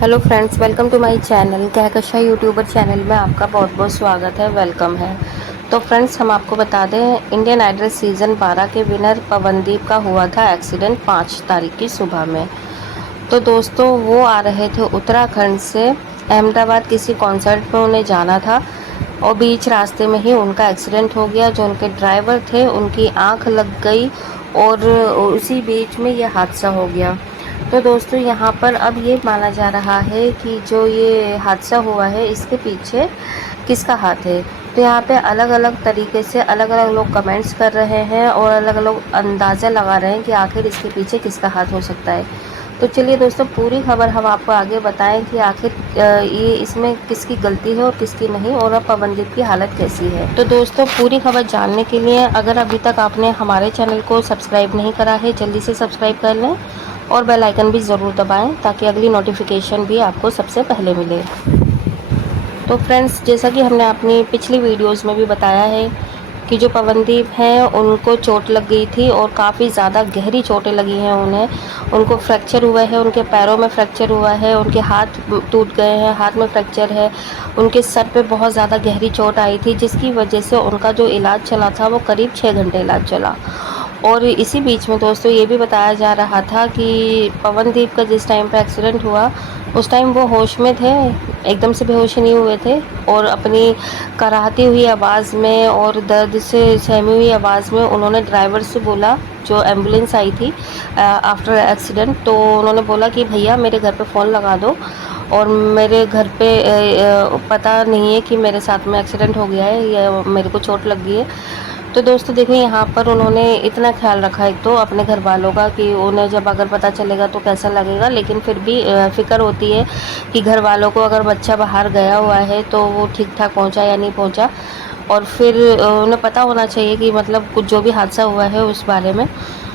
Hello friends, welcome to my channel Kahkasha YouTuber channel में आपका बहुत बहुत स्वागत है, वेलकम है। तो फ्रेंड्स, हम आपको बता दें, इंडियन आइडल सीज़न 12 के विनर पवनदीप का हुआ था एक्सीडेंट 5 तारीख की सुबह में। तो दोस्तों, वो आ रहे थे उत्तराखंड से अहमदाबाद, किसी कॉन्सर्ट में उन्हें जाना था और बीच रास्ते में ही उनका एक्सीडेंट हो गया। जो उनके ड्राइवर थे, उनकी आंख लग गई और उसी बीच में ये हादसा हो गया। तो दोस्तों, यहाँ पर अब ये माना जा रहा है कि जो ये हादसा हुआ है, इसके पीछे किसका हाथ है। तो यहाँ पे अलग अलग तरीके से अलग अलग लोग कमेंट्स कर रहे हैं और अलग अलग अंदाज़ा लगा रहे हैं कि आखिर इसके पीछे किसका हाथ हो सकता है। तो चलिए दोस्तों, पूरी खबर हम आपको आगे बताएं कि आखिर ये इसमें किसकी गलती है और किसकी नहीं, और अब पवनदीप की हालत कैसी है। तो दोस्तों, पूरी खबर जानने के लिए अगर अभी तक आपने हमारे चैनल को सब्सक्राइब नहीं करा है, जल्दी से सब्सक्राइब कर लें और बेल आइकन भी ज़रूर दबाएं ताकि अगली नोटिफिकेशन भी आपको सबसे पहले मिले। तो फ्रेंड्स, जैसा कि हमने अपनी पिछली वीडियोस में भी बताया है कि जो पवनदीप हैं, उनको चोट लग गई थी और काफ़ी ज़्यादा गहरी चोटें लगी हैं उन्हें। उनको फ्रैक्चर हुआ है, उनके पैरों में फ्रैक्चर हुआ है, उनके हाथ टूट गए हैं, हाथ में फ्रैक्चर है, उनके सर पे बहुत ज़्यादा गहरी चोट आई थी, जिसकी वजह से उनका जो इलाज चला था वो करीब 6 घंटे इलाज चला। और इसी बीच में दोस्तों, ये भी बताया जा रहा था कि पवनदीप का जिस टाइम पे एक्सीडेंट हुआ, उस टाइम वो होश में थे, एकदम से बेहोश नहीं हुए थे और अपनी कराहती हुई आवाज़ में और दर्द से सहमी हुई आवाज़ में उन्होंने ड्राइवर से बोला, जो एम्बुलेंस आई थी आफ्टर एक्सीडेंट, तो उन्होंने बोला कि भैया मेरे घर पे फ़ोन लगा दो और मेरे घर पे पता नहीं है कि मेरे साथ में एक्सीडेंट हो गया है या मेरे को चोट लग गई है। तो दोस्तों देखो, यहाँ पर उन्होंने इतना ख्याल रखा एक तो अपने घर वालों का कि उन्हें जब अगर पता चलेगा तो कैसा लगेगा, लेकिन फिर भी फ़िक्र होती है कि घर वालों को अगर बच्चा बाहर गया हुआ है तो वो ठीक ठाक पहुँचा या नहीं पहुँचा। और फिर उन्हें पता होना चाहिए कि मतलब कुछ जो भी हादसा हुआ है उस बारे में।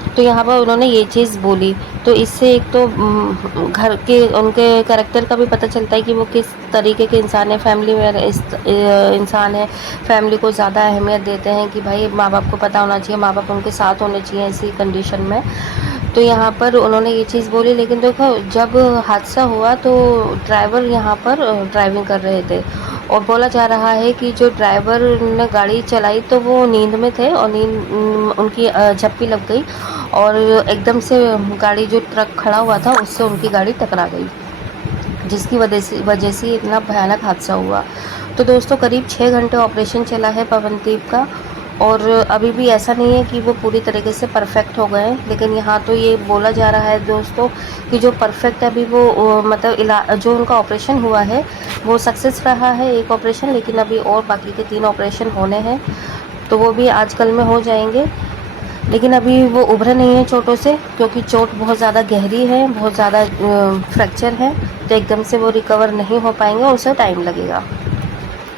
तो यहाँ पर उन्होंने ये चीज़ बोली, तो इससे एक तो घर के उनके कैरेक्टर का भी पता चलता है कि वो किस तरीके के इंसान है, फैमिली में इंसान है, फैमिली को ज़्यादा अहमियत देते हैं कि भाई माँ बाप को पता होना चाहिए, माँ बाप उनके साथ होने चाहिए ऐसी कंडीशन में। तो यहाँ पर उन्होंने ये चीज़ बोली, लेकिन देखो जब हादसा हुआ तो ड्राइवर यहाँ पर ड्राइविंग कर रहे थे और बोला जा रहा है कि जो ड्राइवर ने गाड़ी चलाई तो वो नींद में थे और नींद उनकी झपकी लग गई और एकदम से गाड़ी, जो ट्रक खड़ा हुआ था उससे उनकी गाड़ी टकरा गई, जिसकी वजह से इतना भयानक हादसा हुआ। तो दोस्तों, करीब 6 घंटे ऑपरेशन चला है पवनदीप का और अभी भी ऐसा नहीं है कि वो पूरी तरीके से परफेक्ट हो गए, लेकिन यहाँ तो ये बोला जा रहा है दोस्तों कि जो परफेक्ट अभी वो मतलब जो उनका ऑपरेशन हुआ है वो सक्सेस रहा है, एक ऑपरेशन, लेकिन अभी और बाकी के 3 ऑपरेशन होने हैं, तो वो भी आजकल में हो जाएंगे। लेकिन अभी वो उभरे नहीं हैं चोटों से, क्योंकि चोट बहुत ज़्यादा गहरी है, बहुत ज़्यादा फ्रैक्चर है, तो एकदम से वो रिकवर नहीं हो पाएंगे, उसे टाइम लगेगा।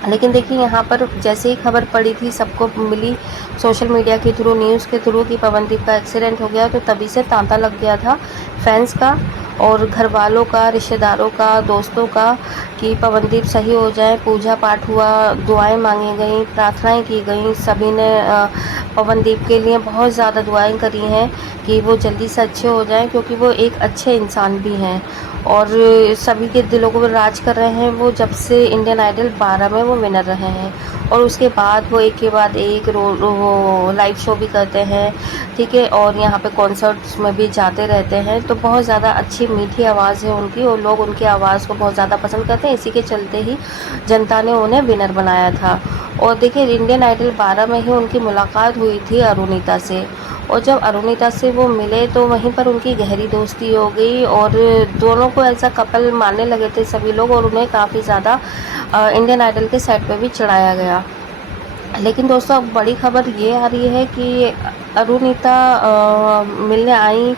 लेकिन देखिए, यहाँ पर जैसे ही खबर पड़ी थी, सबको मिली सोशल मीडिया के थ्रू, न्यूज़ के थ्रू कि पवनदीप का एक्सीडेंट हो गया, तो तभी से तांता लग गया था फैंस का और घर वालों का, रिश्तेदारों का, दोस्तों का कि पवनदीप सही हो जाए। पूजा पाठ हुआ, दुआएं मांगी गई, प्रार्थनाएं की गई, सभी ने पवनदीप के लिए बहुत ज़्यादा दुआएं करी हैं कि वो जल्दी से अच्छे हो जाएं, क्योंकि वो एक अच्छे इंसान भी हैं और सभी के दिलों को राज कर रहे हैं। वो जब से इंडियन आइडल 12 में वो विनर रहे हैं और उसके बाद वो एक के बाद एक वो लाइव शो भी करते हैं, ठीक है, और यहाँ पे कॉन्सर्ट्स में भी जाते रहते हैं। तो बहुत ज़्यादा अच्छी मीठी आवाज़ है उनकी और लोग उनकी आवाज़ को बहुत ज़्यादा पसंद करते हैं, इसी के चलते ही जनता ने उन्हें विनर बनाया था। और देखिए, इंडियन आइडल 12 में ही उनकी मुलाकात हुई थी अरुणिता से, और जब अरुणिता से वो मिले तो वहीं पर उनकी गहरी दोस्ती हो गई और दोनों को ऐसा कपल मानने लगे थे सभी लोग, और उन्हें काफ़ी ज़्यादा इंडियन आइडल के सेट पे भी चढ़ाया गया। लेकिन दोस्तों, अब बड़ी खबर ये आ रही है कि अरुणिता मिलने आई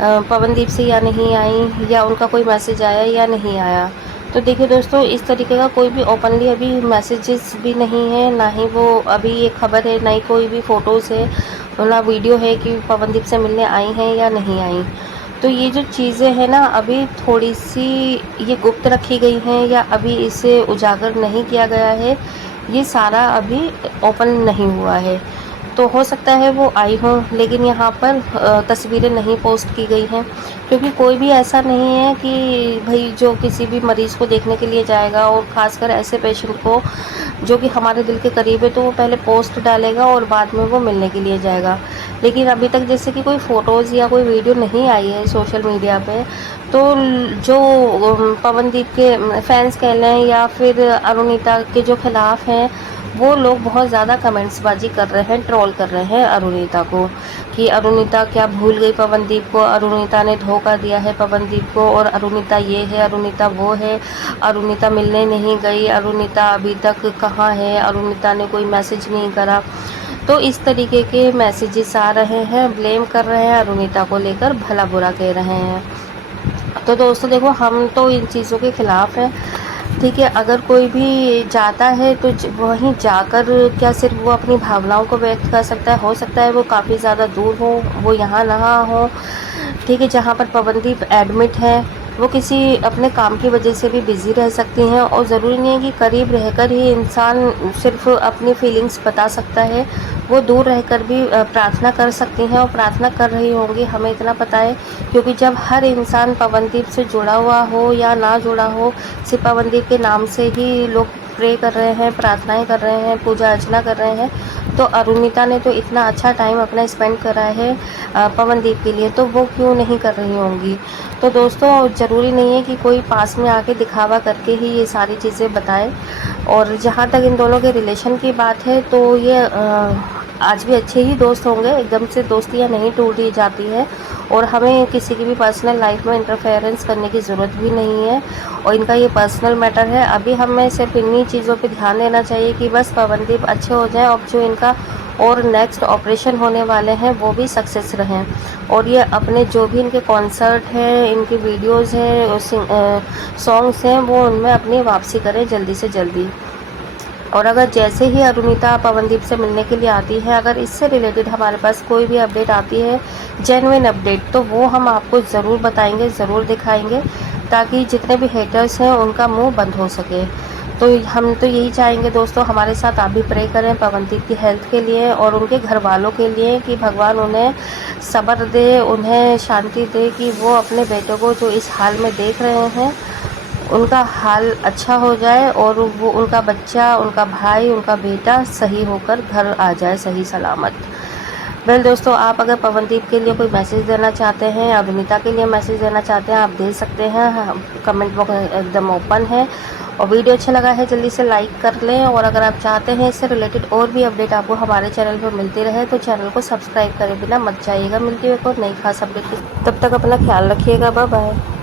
पवनदीप से या नहीं आई, या उनका कोई मैसेज आया या नहीं आया। तो देखिए दोस्तों, इस तरीके का कोई भी ओपनली अभी मैसेजेस भी नहीं है, ना ही वो अभी ये खबर है, ना ही कोई भी फ़ोटोज़ है, ना वीडियो है कि पवनदीप से मिलने आई हैं या नहीं आई। तो ये जो चीज़ें हैं ना, अभी थोड़ी सी ये गुप्त रखी गई हैं या अभी इसे उजागर नहीं किया गया है, ये सारा अभी ओपन नहीं हुआ है। तो हो सकता है वो आई हो, लेकिन यहाँ पर तस्वीरें नहीं पोस्ट की गई हैं, क्योंकि कोई भी ऐसा नहीं है कि भाई जो किसी भी मरीज़ को देखने के लिए जाएगा, और ख़ासकर ऐसे पेशेंट को जो कि हमारे दिल के करीब है, तो वो पहले पोस्ट डालेगा और बाद में वो मिलने के लिए जाएगा। लेकिन अभी तक जैसे कि कोई फ़ोटोज़ या कोई वीडियो नहीं आई है सोशल मीडिया पे, तो जो पवनदीप के फैंस कह लें या फिर अरुणिता के जो खिलाफ़ हैं, वो लोग बहुत ज़्यादा कमेंट्सबाजी कर रहे हैं, ट्रोल कर रहे हैं अरुणिता को, कि अरुणिता क्या भूल गई पवनदीप को, अरुणिता ने धोखा दिया है पवनदीप को, और अरुणिता ये है, अरुणिता वो है, अरुणिता मिलने नहीं गई, अरुणिता अभी तक कहाँ है, अरुणिता ने कोई मैसेज नहीं करा। तो इस तरीके के मैसेजेस आ रहे हैं, ब्लेम कर रहे हैं अरुणिता को लेकर, भला बुरा कह रहे हैं। तो दोस्तों देखो, हम तो इन चीज़ों के ख़िलाफ़ हैं, ठीक है। अगर कोई भी जाता है तो वहीं जाकर क्या सिर्फ वो अपनी भावनाओं को व्यक्त कर सकता है? हो सकता है वो काफ़ी ज़्यादा दूर हो, वो यहाँ ना हो, ठीक है, जहाँ पर पवनदीप एडमिट है, वो किसी अपने काम की वजह से भी बिज़ी रह सकती हैं, और ज़रूरी नहीं है कि करीब रहकर ही इंसान सिर्फ अपनी फीलिंग्स बता सकता है। वो दूर रहकर भी प्रार्थना कर सकती हैं, और प्रार्थना कर रही होंगी, हमें इतना पता है, क्योंकि जब हर इंसान पवनदीप से जुड़ा हुआ हो या ना जुड़ा हो, सिर्फ पवनदीप के नाम से ही लोग प्रे कर रहे हैं, प्रार्थनाएं कर रहे हैं, पूजा अर्चना कर रहे हैं, तो अरुणिता ने तो इतना अच्छा टाइम अपना स्पेंड करा है पवनदीप के लिए, तो वो क्यों नहीं कर रही होंगी। तो दोस्तों, ज़रूरी नहीं है कि कोई पास में आके दिखावा करके ही ये सारी चीज़ें बताए। और जहाँ तक इन दोनों के रिलेशन की बात है, तो ये आज भी अच्छे ही दोस्त होंगे, एकदम से दोस्तियाँ नहीं टूटी जाती है, और हमें किसी की भी पर्सनल लाइफ में इंटरफेरेंस करने की ज़रूरत भी नहीं है, और इनका ये पर्सनल मैटर है। अभी हमें सिर्फ इन्हीं चीज़ों पे ध्यान देना चाहिए कि बस पवनदीप अच्छे हो जाएं, और जो इनका और नेक्स्ट ऑपरेशन होने वाले हैं वो भी सक्सेस रहें, और ये अपने जो भी इनके कॉन्सर्ट हैं, इनकी वीडियोज़ हैं, सॉन्ग्स हैं, वो उनमें अपनी वापसी करें जल्दी से जल्दी। और अगर जैसे ही अरुणिता पवनदीप से मिलने के लिए आती है, अगर इससे रिलेटेड हमारे पास कोई भी अपडेट आती है, जेन्युइन अपडेट, तो वो हम आपको ज़रूर बताएंगे, ज़रूर दिखाएंगे, ताकि जितने भी हेटर्स हैं उनका मुंह बंद हो सके। तो हम तो यही चाहेंगे दोस्तों, हमारे साथ आप भी प्रे करें पवनदीप की हेल्थ के लिए और उनके घर वालों के लिए, कि भगवान उन्हें सब्र दे, उन्हें शांति दे, कि वो अपने बेटों को जो इस हाल में देख रहे हैं, उनका हाल अच्छा हो जाए, और वो उनका बच्चा, उनका भाई, उनका बेटा सही होकर घर आ जाए सही सलामत। वेल दोस्तों, आप अगर पवनदीप के लिए कोई मैसेज देना चाहते हैं, अरुणिता के लिए मैसेज देना चाहते हैं, आप दे सकते हैं, कमेंट बॉक्स एकदम ओपन है। और वीडियो अच्छा लगा है जल्दी से लाइक कर लें, और अगर आप चाहते हैं इससे रिलेटेड और भी अपडेट आपको हमारे चैनल पर मिलती रहे, तो चैनल को सब्सक्राइब करे बिना मत जाइएगा। मिलती है एक और नई खास अपडेट, तब तक अपना ख्याल रखिएगा, बाय बाय।